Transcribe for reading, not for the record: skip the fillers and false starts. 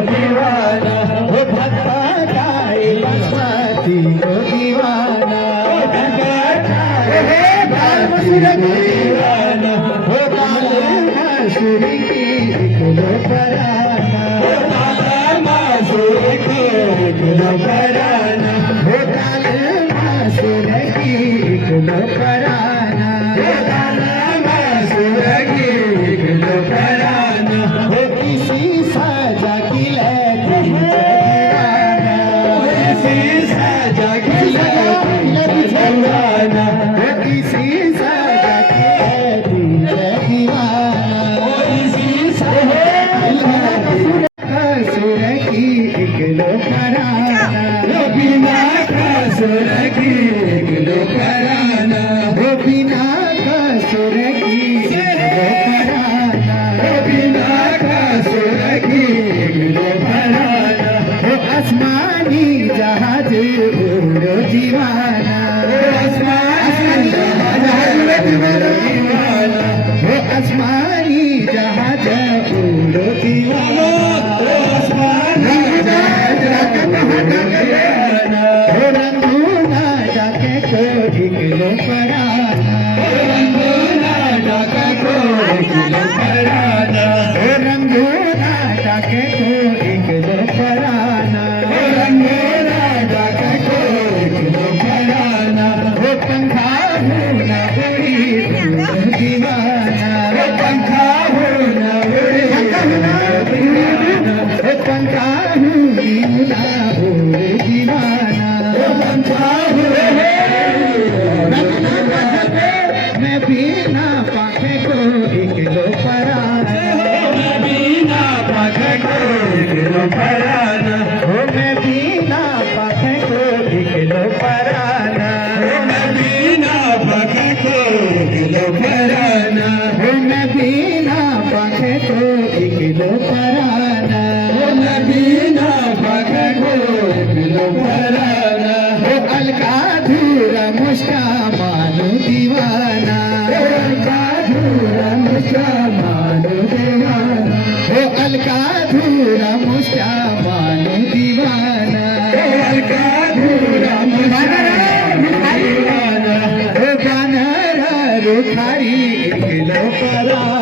दीवाना दीवाना हो काला मासूर की इकलो पराना हो काला मासूर की इकलो पराना हो काला मासूर की इकलो पराना हो काला मासूर की इकलो पराना हो किसी साजा की लेती दीवाना किसी साजा की लेती दीवाना हो किसी साजा की लेती दीवाना हो किसी कासुर की इकलो पराना हो बिना कासुर की इकलो पराना हो बिना कासुर की इकलो पराना हो बिना कासुर की इकलो पराना हो आसमानी जहाज उड़ो दीवाना हो आसमानी जहाज उड़ो दीवाना हो आसमानी जहाज उड़ो दीवाना हो आसमानी जहाज उड़ो दीवाना हो रंगूना डाके को इकलो पराना हो रंगूना डाके को इकलो पराना हो रंगूना डाके को इकलो पराना हो रंगूना डाके को इकलो पराना हो पंखा होना उड़ी उड़ो दीवाना हो पंखा होना उड़ी दीवाना हो पंखा होना उड़ो दीवाना हो पंखा मैं बिना पाखे को इकलो पराना मैं बिना पाखे को इकलो पराना हो मैं बिना पाखे को इकलो पराना हो मैं बिना पाखे को इकलो पराना हो मैं बिना पाखे को इकलो पराना हो मैं बिना पाखे को इकलो पराना हो अलका धूरा मुस्का मानो दीवाना हो अलका धूरा मुस्का मानो दीवाना हो अलका धूरा मुस्का मानो दीवाना हो अलका धूरा मुस्का दीवाना हो गाना रुखारी इकलो पराना